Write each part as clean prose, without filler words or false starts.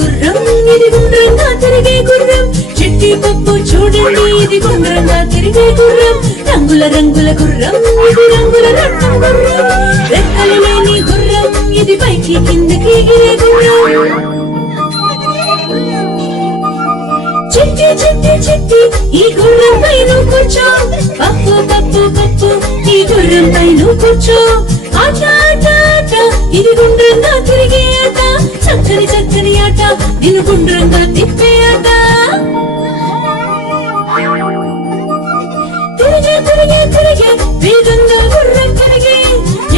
గుర్రం ఇది గుండ్రంగా తిరిగే గుర్రం, చిట్టి పప్పు చూడండి ఇది గుండ్రంగా తిరిగే గుర్రం, రంగుల రంగుల గుర్రం ఇది రంగుల రత్నం గుర్రం, రెక్కలు లేని గుర్రం ఇది పైకి కిందకి ఎగిరే గుర్రం. చిట్టి చిట్టి చిట్టి ఈ గుర్రం పైన కూర్చో, పప్పు పప్పు పప్పు ఈ గుర్రం పైన కూర్చో, ఆట ఆట ఆట ఇది గుండ్రంగా తిరిగే ఆట, చక్కని చక్కని ఆట నిన్ను గుండ్రంగా తిప్పే ఆట. తిరిగే తిరిగే తిరిగే వేగంగా గుర్రం తిరిగే,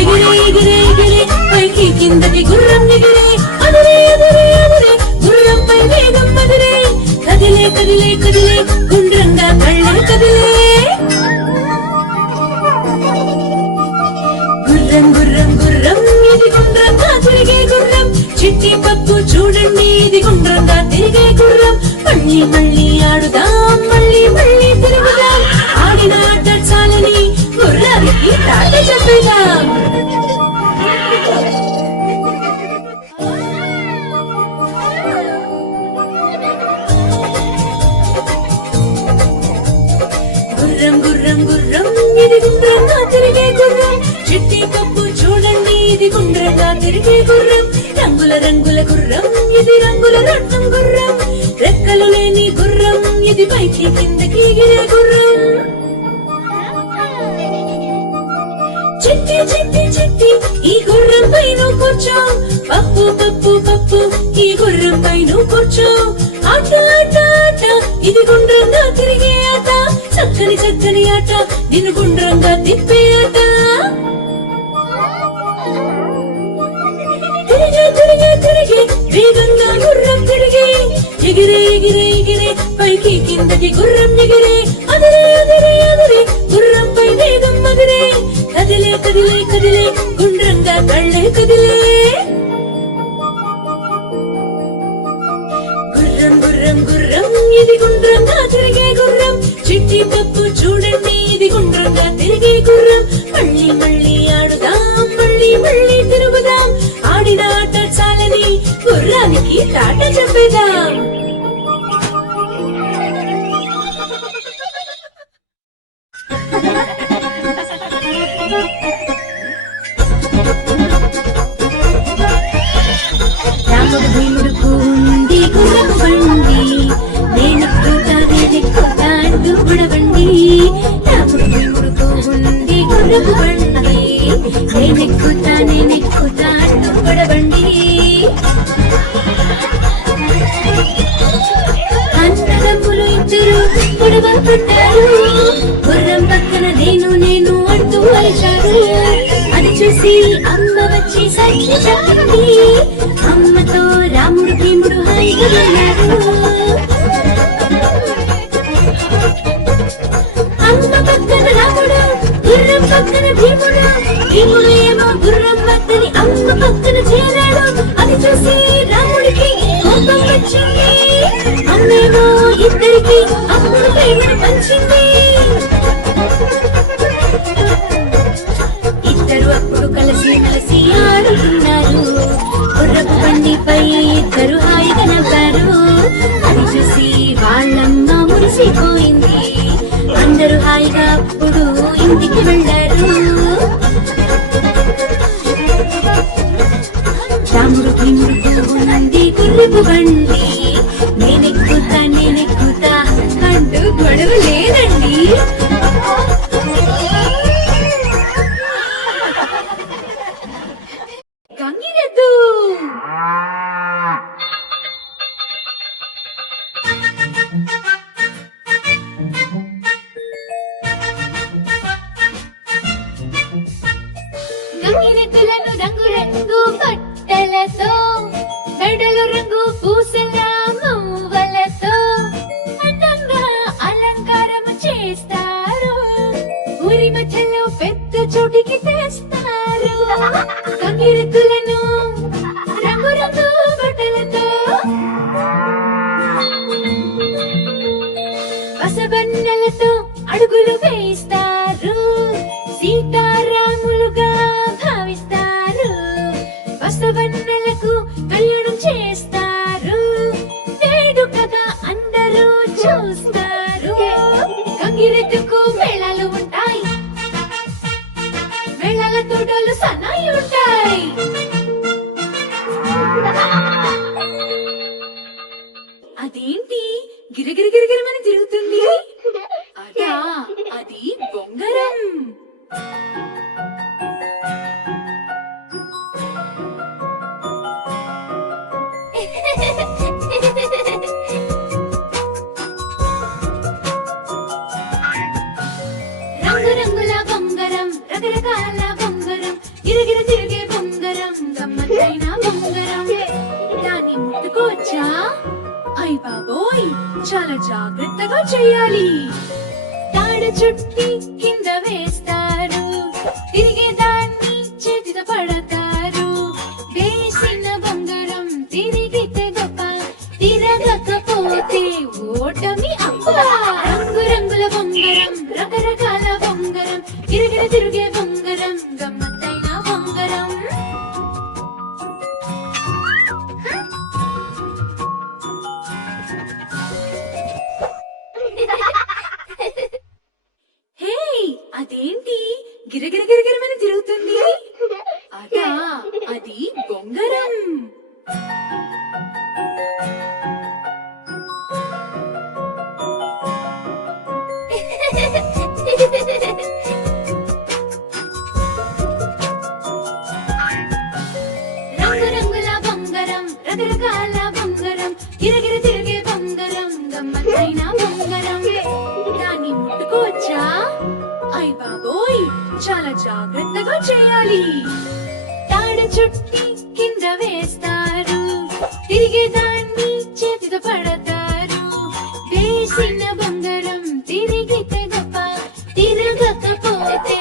ఎగిరే ఎగిరే ఎగిరే పైకి కిందకి గుర్రం ఎగిరే, అదిరే అదిరే అదిరే గుర్రం పై వేగం అదిరే, కదిలే కదిలే కదిలే గుండ్రంగా కళ్ళే కదిలే. గుర్రం గుర్రం గుర్రం ఇది గుండ్రంగా తిరిగే గుర్రం, చిట్టి పప్పు చూడండి ఇది గుండ్రంగా తిరిగే గుర్రం, మళ్ళీ మళ్ళీ ఆడుదాం మళ్ళీ మళ్ళీ తిరుగుదాం, ఆడిన ఆట చాలని గుర్రానికి తాట చెప్పేదాం. గుర్రం గుర్రం గుర్రం ఇది గుండ్రంగా తిరిగే గుర్రం, చిట్టి పప్పు చూడండి ఇది గుండ్రంగా తిరిగే గుర్రం, రంగుల రంగుల గుర్రం ఇది రంగుల రత్నం గుర్రం, రెక్కలు లేని గుర్రం ఇది పైకి కిందకి ఎగిరే గుర్రం. చిట్టి చిట్టి చిట్టి ఈ గుర్రం పైన కూర్చో, పప్పు పప్పు పప్పు ఈ గుర్రం పైన కూర్చో, ఆట ఆట ఆట ఇది గుండ్రంగా తిరిగే ఆట, చక్కని చక్కని ఆట నిన్ను గుండ్రంగా తిప్పే ఆట. తిరిగే తిరిగే తిరిగే వేగంగా గుర్రం తిరిగే, ఎగిరే ఎగిరే ఎగిరే పైకి కిందకి గుర్రం ఎగిరే, అదిరే అదిరే అదిరే గుర్రం పై వేగం అదిరే, కదిలే కదిలే కదిలే గుండ్రంగా కళ్ళే కదిలే. గుర్రం గుర్రం గుర్రం ఇది గుండ్రంగా తిరిగే గుర్రం, చిట్టి పప్పు చూడండి ఇది గుండ్రంగా తిరిగే గుర్రం, మళ్ళీ మళ్ళీ ఆడుదాం మళ్ళీ మళ్ళీ తిరుగుదాం, ఆడిన ఆట చాలని గుర్రానికి తాట చెప్పేదాం. రాముడు భీముడుకు ఉంది గుర్రపు బండి, నేనెక్కుతా నేనెక్కుతా అంటూ గుడబండి, రాముడు భీముడుకు ఉంది గుర్రపు బండి, నేనెక్కుతా నేనెక్కుతా అంటూ గుడబండి. అన్నదమ్ములు ఇద్దరు గొడవ పడ్డారు, గుర్రం పక్కన నేను నేను అంటూ అరిచారు, అది చూసి అమ్మ వచ్చి సాక్షి చెప్పింది, అమ్మతో రాముడు భీముడు హాయిగా వెళ్ళారు. అమ్మ పక్కన రాముడు, గుర్రం పక్కన భీముడు, భీముడు ఏమో గుర్రం వద్దని అమ్మ పక్కన చేరాడు, అది చూసి రాముడికి కోపం వచ్చింది, అమ్మేమో ఇద్దరికి అప్పుడు ప్రేమను పంచింది. ఇద్దరు అప్పుడు కలిసి కలిసి ఆడుతున్నారు, గుర్రపు బండిపై ఇద్దరు హాయిగా నవ్వారు, అది చూసి వాళ్ళమ్మ మురిసిపోయింది, అందరూ హాయిగా అప్పుడు ఇంటికి వెళ్ళారు. రాముడు భీముడు ఉంది గుర్రపు బండి, నేనెక్కుతా నేనెక్కుతా అంటూ గొడవ లేదండి. గంగిరెద్దు గంగిరెద్దులను రంగు రంగు బట్టలతో, మెడలు రంగు పూసల మువ్వలతో అందంగా అలంకారం చేస్తారు, ఊరి మధ్యలో పెద్ద చోటికి తెస్తారు. గంగిరెద్దులను రంగు రంగు బట్టలతో, పసబన్నెలతో అడుగులు వేస్తారు, సీతారాములుగా భావిస్తారు, పసబన్నెలకు కళ్యాణం చేస్తారు, రంగురంగుల బొంగరం రకరకాల బొంగరం గిరగిర తిరిగే బొంగరం గమ్మత్తైన బొంగరం దాన్ని ముట్టుకోవచ్చా అయ్ బాబోయ్ చాలా జాగ్రత్తగా చేయాలి తాడు చుట్టి కింద వేస్తారు తిరిగే దాన్ని చేతితో పడతారు వేసిన బొంగరం తిరిగితే గొప్ప తిరగకపోతే ఓటమి అప్ప రంగురంగుల బొంగరం రకరకాల బొంగరం గిరగిర తిరిగే బొంగరం గమ్మత్తైన బొంగరం హే అదేంటి గిరగిర గిరగిరమని తిరుగుతుంది అదా అది బొంగరం రంగురంగుల బొంగరం రకరకాల బొంగరం గిరగిర తిరిగే బొంగరం గమ్మత్తైన బొంగరం దాన్ని ముట్టుకోవచ్చా అయ్ బాబోయ్ చాలా జాగ్రత్తగా చేయాలి తాడు చుట్టి కింద వేస్తారు తిరిగే దాన్ని చేతితో పడతారు వేసిన బొంగరం తిరిగితే గొప్ప తిరగకపోతే